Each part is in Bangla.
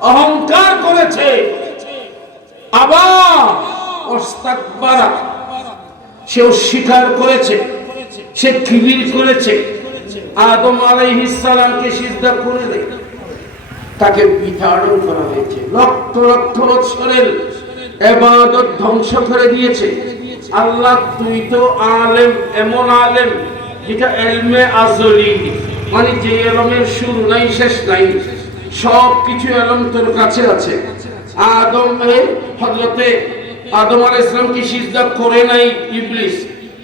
অহংকার করেছে। আবার সে অস্বীকার করেছে, সে কিবির করেছে। আদম আলাইহিস সালামকে সিজদা করে দেয়। তাকে বিতাড়ন করা হয়েছে। লক্ষ লক্ষ বৎসরের এবাদত ধ্বংস করে দিয়েছে। আল্লাহ, তুই তো আলেম, এমন আলেম যেটা এলমে আজলি। মানে যে এলমের শুরু নাই, শেষ নাই। সব কিছু এলম তোর কাছে আছে। আদম হজরতে আদম আলাইহিস ইসলাম কি সিজদা করে নাই ইবলিস?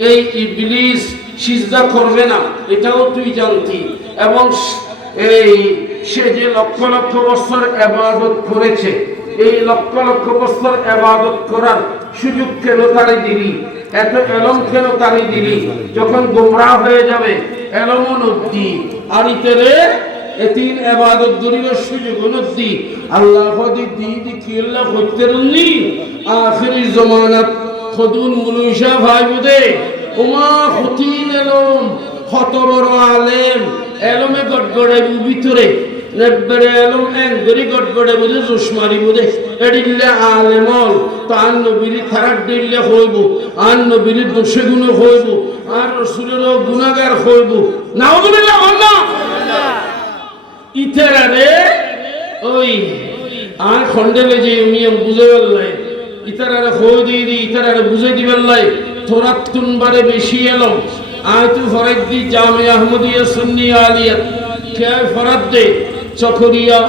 এই ইবলিস সিজদা করবে না, এটাও তুই জানতি। এবং এই সে যে লক্ষ লক্ষ বছর এবাদত করেছে, এই লক্ষ লক্ষ বছর এবাদত করার সুযোগ কেন তারে দিলি? এত এলম কেন তারে দিলি? যখন গোমরা হয়ে যাবে এলমন নদী আর ইতেরে এতিন এবাদত দরিবের সুযোগ নদী আল্লাহ হদি দি দি কিল্লা করতে রুনি আখিরি জমানাত খদুন মুলুইশা ভাই বুদে। ওমা হতিন এলম বড় আলেম, এলমে গড়গড়ে ভিতরে। নেব্বরে এলম এন গরি গড়গড়ে বুঝে জোশ মারি বুঝে এডিল্লে আলেমল, তো আন নবীর খারাপ দিল্লে হইব, আন নবীর দোষে গুণে হইব, আর রসুলেরও গুণাগার হইব। নাউদুবিল্লাহ আল্লাহ ইতারারে, ওই আর খন্ডেলে যে উনি বুঝে বেল্লাই ইতারারে হই দিয়ে দি ইতারারে বুঝে দিবেন লাই তোরা তুনবারে বেশি এলম। আয় তু ফরাদ দি জামে আহমদিয়া সুন্নি আলিয়াত কে ফরাদ দে চকরিয়া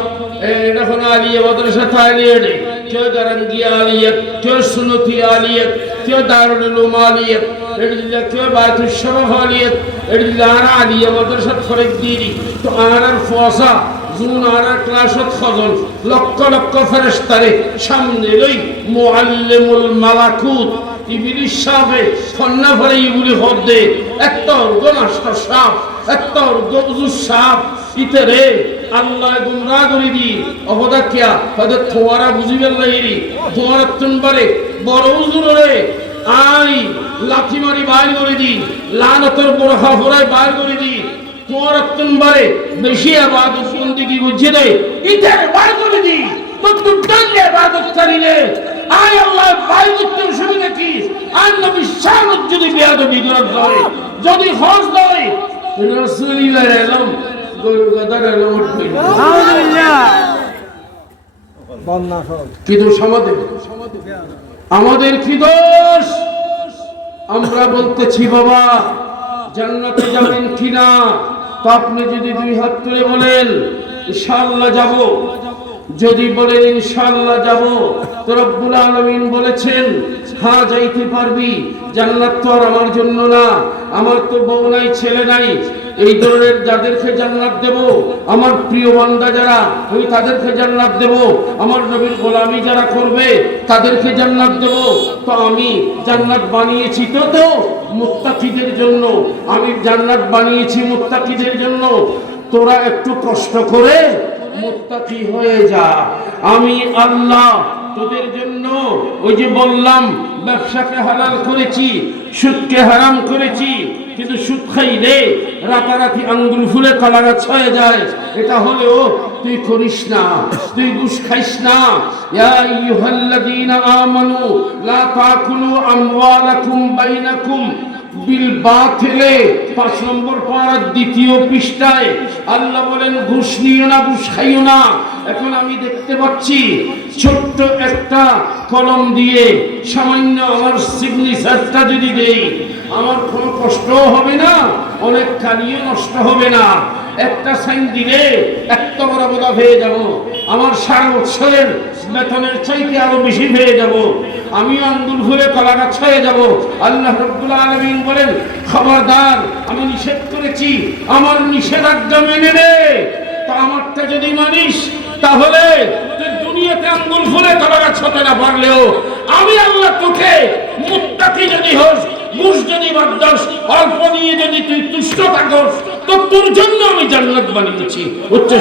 এটা কোন আলিয়া মাদ্রাসা থাইলিয়া দে কে গারাঙ্গিয়া আলিয়াত কে সুনতি আলিয়াত কে দারুল উলুম আলিয়াত এটা কে বায়তুল শরফ আলিয়াত এটা আর আলিয়া মাদ্রাসা ফরাদ দি তো আর আর ফসা জুন আর ক্লাসত খজন লক্ষ লক্ষ ফেরেশতারে সামনে লই মুআল্লিমুল মালাকুত ইবলিস সাপে ফন্না ভরে ইগুলি হদ্দে একটা অর্গনাষ্ট সাপ একটা অর্গজু সাপ ইতেরে আল্লাহ গুমরা করি দি অহদা কিয়া হদে থোয়ারা বুঝিবেন লাইরি থোয়ারা তুনবারে বড় উজুরে আই, লাথি মারি বাইর করে দি লানতর বড় হাফরাই বাইর করে দি তোমার তুনবারে বেশি আবাদত বন্দিগি বুঝে দেয়। ইতেরে বাইর করে দি তো দুটালে আবাদত করিলে আয় আল্লাহ বাই করতে সুবিধা কি আর নবী শানত যদি বেয়াদবি করে ধরে যদি হজ ধরে রাসূলুল্লাহ উঠবে আমাদের কি দোষ? আমরা বলতেছি, বাবা, জান্নাতে যাবেন কিনা তো আপনি যদি দুই হাত তুলে বলেন, ইনশাআল্লাহ যাব। যদি বলেন, ইনশাআল্লাহ যাব আলামিন বলেছেন হ্যাঁ যাইতে পারবি। জান্নাত তো আর আমার জন্য না। আমার তো বউ নাই, ছেলে নাই। এই ধরনের যাদেরকে জান্নাত দেব, আমার প্রিয় বান্দা যারা, আমি তাদেরকে জান্নাত দেব, আমার নবীর গোলামি যারা করবে, তাদেরকে জান্নাত দেব। তো আমি জান্নাত বানিয়েছি তো তো মুত্তাকিদের জন্য, আমি জান্নাত বানিয়েছি মুত্তাকিদের জন্য। তোরা একটু কষ্ট করে মুত্তাকি হয়ে যা। আমি আল্লাহ তোদের জন্য ওই যে বললাম, ব্যবসাকে হালাল করেছি, সুদকে হারাম করেছি, কিন্তু সুদ খাইলে রাতারাতি আঙ্গুল ফুলে কলা গাছ হয়ে যায়। এটা হলেও তুই করিস না, তুই ঘুষ খাইস না। ইয়া আইয়ুহাল্লাযীনা আমানু, লা তাকুলু আমওয়ালাকুম বাইনাকুম। বিল বাতিলে, পাঁচ নম্বর পাড়ার দ্বিতীয় পৃষ্ঠায় আল্লাহ বলেন, ঘুষ নিও না, ঘুষ খাইও না। এখন আমি দেখতে পাচ্ছি ছোট্ট একটা কলম দিয়ে সামান্য আমার সিগনেচারটা যদি দেই, আমার কোনো কষ্টও হবে না অনেক কালিও নষ্ট হবে না। একটা সাইন দিলে এত বড় বোধা হয়ে যাব। আমার সারা বছরের বেতনের চাইতে আরও বেশি হয়ে যাব। আমি আঙ্গুল ঘুরে কলা গাছ হয়ে যাব। আল্লাহ রব্বুল আলমিন বলেন, খবরদার, আমি নিষেধ করেছি, আমার নিষেধাজ্ঞা মেনে নে। তা আমারটা যদি মানিস, তাহলে তুই দুনিয়াতে আঙ্গুল ফুলে কলা গাছ নামাজ হতে না পারলেও আমি আল্লাহ তোকে মুত্তাকি যদি হোস মুস যদি বাদ্দাস অল্প নিয়ে যদি তুই তুষ্ট থাকস তো তোর জন্য আমি জান্নাত বানিয়েছি। উচ্চ